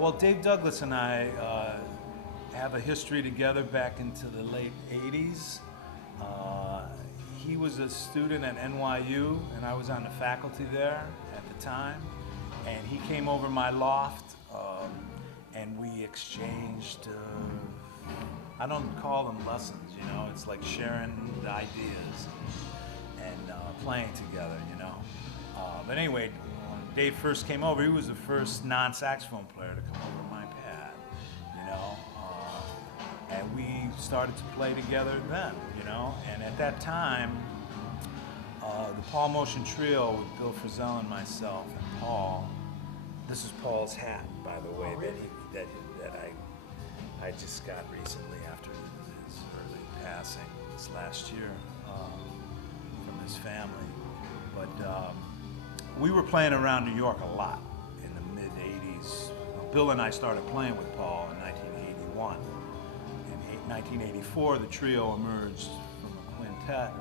Well, Dave Douglas and I have a history together back into the late 80s. He was a student at NYU, and I was on the faculty there at the time. And he came over my loft, and we exchanged, I don't call them lessons, you know, it's like sharing the ideas and playing together, you know. But anyway, when Dave first came over, he was the first non-saxophone player to come over my pad, you know. And we started to play together then, you know. And at that time, the Paul Motion Trio with Bill Frisell and myself and Paul. This is Paul's hat, by the way, that I just got recently after his early passing this last year from his family. But we were playing around New York a lot in the mid-'80s. Bill and I started playing with Paul in 1981. In 1984, the trio emerged from a quintet,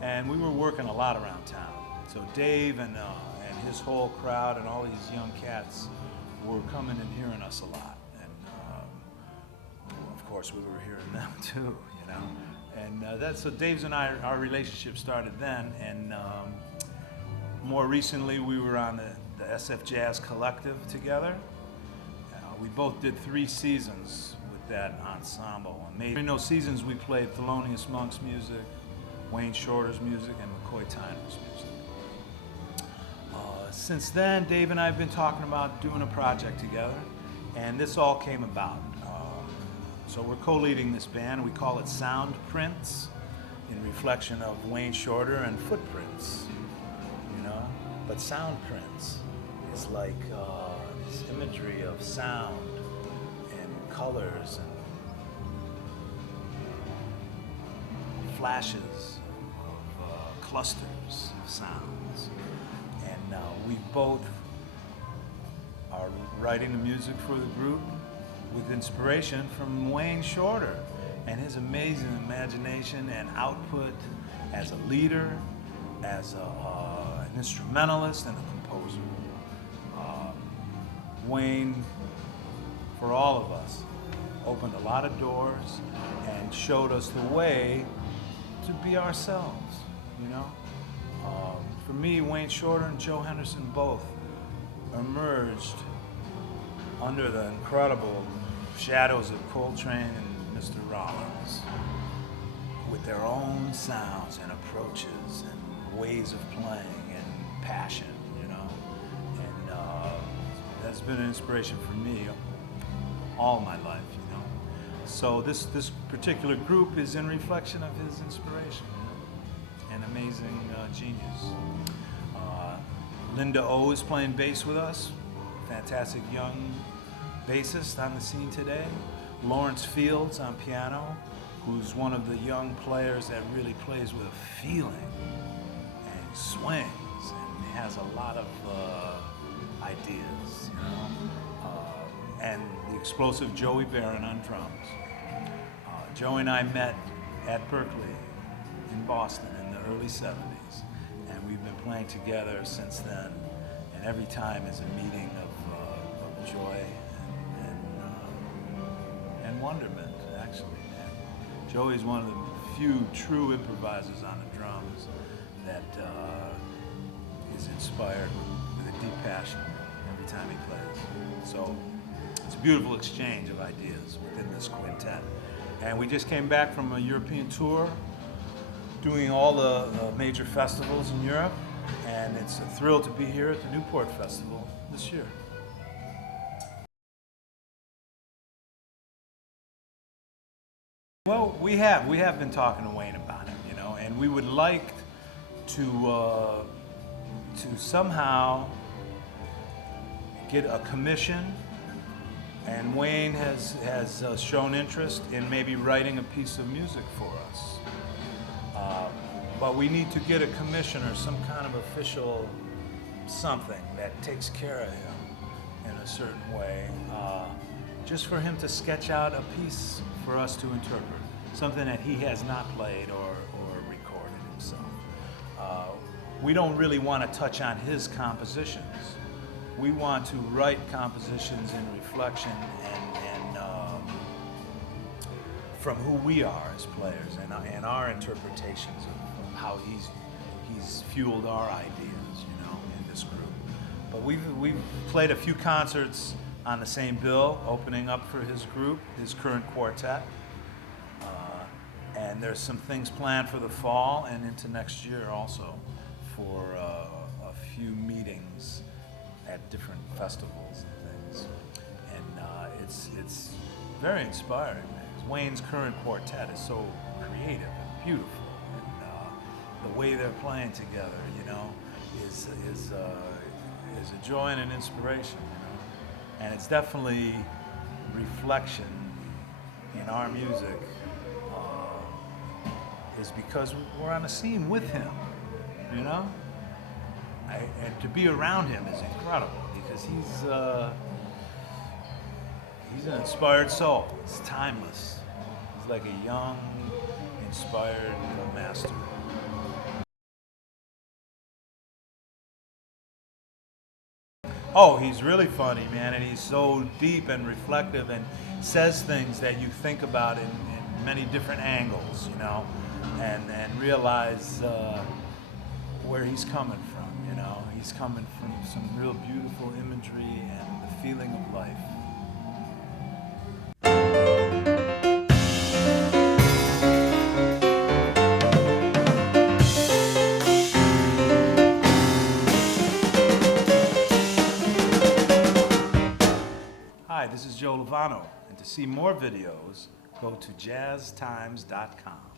and we were working a lot around town. So Dave and his whole crowd and all these young cats were coming and hearing us a lot. And of course, we were hearing them too, you know. And so Dave's and I, our relationship started then. And more recently, we were on the SF Jazz Collective together. We both did 3 seasons with that ensemble. And in those seasons, we played Thelonious Monk's music, Wayne Shorter's music, and McCoy Tyner's music. Since then, Dave and I have been talking about doing a project together, and this all came about. So we're co-leading this band. We call it Soundprints, in reflection of Wayne Shorter and Footprints, you know? But Soundprints is like this imagery of sound and colors and flashes of clusters of sounds. And we both are writing the music for the group with inspiration from Wayne Shorter and his amazing imagination and output as a leader, as an instrumentalist and a composer. Wayne, for all of us, opened a lot of doors and showed us the way to be ourselves, you know? For me, Wayne Shorter and Joe Henderson both emerged under the incredible shadows of Coltrane and Mr. Rollins with their own sounds and approaches and ways of playing and passion, you know? And that's been an inspiration for me all my life, you know? So this particular group is in reflection of his inspiration. An amazing genius. Linda O is playing bass with us, fantastic young bassist on the scene today. Lawrence Fields on piano, who's one of the young players that really plays with a feeling and swings and has a lot of ideas, you know. And the explosive Joey Barron on drums. Joey and I met at Berkeley in Boston in the early 70s, and we've been playing together since then, and every time is a meeting of joy and wonderment, actually. And Joey's one of the few true improvisers on the drums that is inspired with a deep passion every time he plays. So it's a beautiful exchange of ideas within this quintet. And we just came back from a European tour, doing all the major festivals in Europe, and it's a thrill to be here at the Newport Festival this year. Well, we have been talking to Wayne about it, you know, and we would like to somehow get a commission, and Wayne has shown interest in maybe writing a piece of music for us. But we need to get a commission or some kind of official something that takes care of him in a certain way, just for him to sketch out a piece for us to interpret, something that he has not played or recorded himself. We don't really want to touch on his compositions. we want to write compositions in reflection and from who we are as players and our interpretations of how he's fueled our ideas, you know, in this group. But we've played a few concerts on the same bill, opening up for his group, his current quartet. And there's some things planned for the fall and into next year also for a few meetings at different festivals and things. And it's very inspiring. Wayne's current quartet is so creative and beautiful, and the way they're playing together, you know, is a joy and an inspiration, you know. And it's definitely reflection in our music. Is because we're on a scene with him, you know? And to be around him is incredible because he's an inspired soul. He's timeless. He's like a young, inspired master. Oh, he's really funny, man, and he's so deep and reflective and says things that you think about in many different angles, you know? And realize where he's coming from, you know. He's coming from some real beautiful imagery and the feeling of life. Hi, this is Joe Lovano, and to see more videos, go to JazzTimes.com.